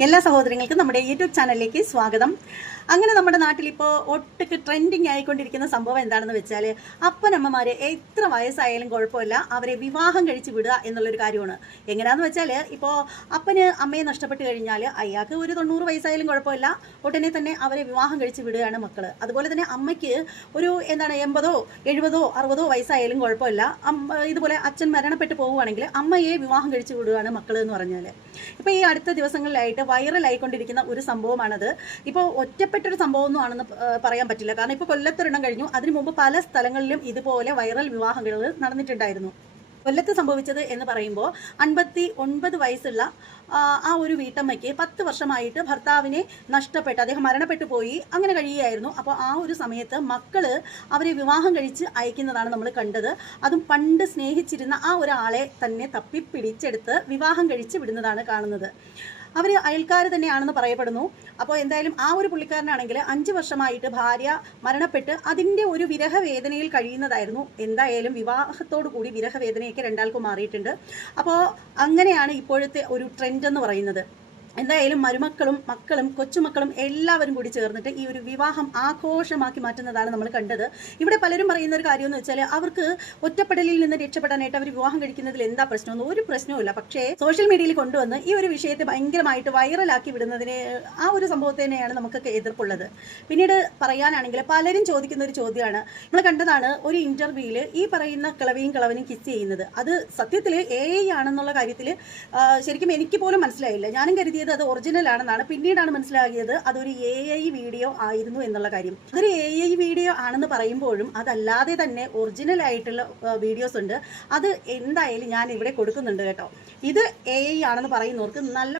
എല്ലാ സഹോദരങ്ങൾക്കും നമ്മുടെ യൂട്യൂബ് ചാനലിലേക്ക് സ്വാഗതം. അങ്ങനെ നമ്മുടെ നാട്ടിൽ ഇപ്പോൾ ഒട്ടുക്ക് ട്രെൻഡിങ് ആയിക്കൊണ്ടിരിക്കുന്ന സംഭവം എന്താണെന്ന് വെച്ചാൽ, അപ്പനമ്മമാരെ എത്ര വയസ്സായാലും കുഴപ്പമില്ല, അവരെ വിവാഹം കഴിച്ച് വിടുക എന്നുള്ളൊരു കാര്യമാണ്. എങ്ങനെയാണെന്ന് വെച്ചാൽ, ഇപ്പോൾ അപ്പന് അമ്മയെ നഷ്ടപ്പെട്ട് കഴിഞ്ഞാൽ അയാൾക്ക് ഒരു 90 വയസ്സായാലും കുഴപ്പമില്ല, ഉടനെ തന്നെ അവരെ വിവാഹം കഴിച്ച് വിടുകയാണ് മക്കൾ. അതുപോലെ തന്നെ അമ്മയ്ക്ക് ഒരു 80 70 60 വയസ്സായാലും കുഴപ്പമില്ല, ഇതുപോലെ അച്ഛൻ മരണപ്പെട്ട് പോവുകയാണെങ്കിൽ അമ്മയെ വിവാഹം കഴിച്ച് വിടുകയാണ് മക്കൾ എന്ന് പറഞ്ഞാൽ. ഇപ്പോൾ ഈ അടുത്ത ദിവസങ്ങളിലായിട്ട് വൈറലായിക്കൊണ്ടിരിക്കുന്ന ഒരു സംഭവമാണത്. ഇപ്പോൾ ഒറ്റപ്പെട്ടൊരു സംഭവമൊന്നും ആണെന്ന് പറയാൻ പറ്റില്ല. കാരണം ഇപ്പോൾ കൊല്ലത്തൊരെണ്ണം കഴിഞ്ഞു. അതിനു മുമ്പ് പല സ്ഥലങ്ങളിലും ഇതുപോലെ വൈറൽ വിവാഹങ്ങൾ നടന്നിട്ടുണ്ടായിരുന്നു. കൊല്ലത്ത് സംഭവിച്ചത് എന്ന് പറയുമ്പോൾ 59 വയസ്സുള്ള ആ ഒരു വീട്ടമ്മയ്ക്ക് 10 വർഷമായിട്ട് ഭർത്താവിനെ നഷ്ടപ്പെട്ട് അദ്ദേഹം മരണപ്പെട്ടു പോയി, അങ്ങനെ കഴിയുകയായിരുന്നു. അപ്പോൾ ആ ഒരു സമയത്ത് മക്കള് അവരെ വിവാഹം കഴിച്ച് അയക്കുന്നതാണ് നമ്മൾ കണ്ടത്. അതും പണ്ട് സ്നേഹിച്ചിരുന്ന ആ ഒരാളെ തന്നെ തപ്പിപ്പിടിച്ചെടുത്ത് വിവാഹം കഴിച്ച് വിടുന്നതാണ് കാണുന്നത്. അവർ അയൽക്കാർ തന്നെയാണെന്ന് പറയപ്പെടുന്നു. അപ്പോൾ എന്തായാലും ആ ഒരു പുള്ളിക്കാരനാണെങ്കിൽ 5 വർഷമായിട്ട് ഭാര്യ മരണപ്പെട്ട് അതിൻ്റെ ഒരു വിരഹവേദനയിൽ കഴിയുന്നതായിരുന്നു. എന്തായാലും വിവാഹത്തോടു കൂടി വിരഹവേദനയൊക്കെ രണ്ടാൾക്കും മാറിയിട്ടുണ്ട്. അപ്പോൾ അങ്ങനെയാണ് ഇപ്പോഴത്തെ ഒരു ട്രെൻഡ് എന്ന് പറയുന്നത്. എന്തായാലും മരുമക്കളും മക്കളും കൊച്ചുമക്കളും എല്ലാവരും കൂടി ചേർന്നിട്ട് ഈ ഒരു വിവാഹം ആഘോഷമാക്കി മാറ്റുന്നതാണ് നമ്മൾ കണ്ടത്. ഇവിടെ പലരും പറയുന്ന ഒരു കാര്യം എന്ന് വെച്ചാൽ, അവർക്ക് ഒറ്റപ്പെടലിൽ നിന്ന് രക്ഷപ്പെടാനായിട്ട് അവർ വിവാഹം കഴിക്കുന്നതിൽ എന്താ പ്രശ്നമൊന്നും ഒരു പ്രശ്നവുമില്ല. പക്ഷേ സോഷ്യൽ മീഡിയയിൽ കൊണ്ടുവന്ന് ഈ ഒരു വിഷയത്തെ ഭയങ്കരമായിട്ട് വൈറലാക്കി വിടുന്നതിന് ആ ഒരു സംഭവത്തെ തന്നെയാണ് നമുക്കൊക്കെ എതിർപ്പുള്ളത്. പിന്നീട് പറയാനാണെങ്കിൽ പലരും ചോദിക്കുന്ന ഒരു ചോദ്യമാണ്, നമ്മൾ കണ്ടതാണ് ഒരു ഇന്റർവ്യൂവിൽ ഈ പറയുന്ന കിളവനും കിസ് ചെയ്യുന്നത്. അത് സത്യത്തിൽ AI ആണെന്നുള്ള കാര്യത്തിൽ ശരിക്കും എനിക്ക് പോലും മനസ്സിലായില്ല. ഞാനും കരുതിയത് അത് ഒറിജിനൽ ആണെന്നാണ്. പിന്നീടാണ് മനസ്സിലാക്കിയത് അതൊരു AI വീഡിയോ ആയിരുന്നു എന്നുള്ള കാര്യം. അതൊരു AI വീഡിയോ ആണെന്ന് പറയുമ്പോഴും അതല്ലാതെ തന്നെ ഒറിജിനൽ ആയിട്ടുള്ള വീഡിയോസ് ഉണ്ട്. അത് എന്തായാലും ഞാൻ ഇവിടെ കൊടുക്കുന്നുണ്ട് കേട്ടോ. ഇത് AI ആണെന്ന് പറയുന്നവർക്ക് നല്ല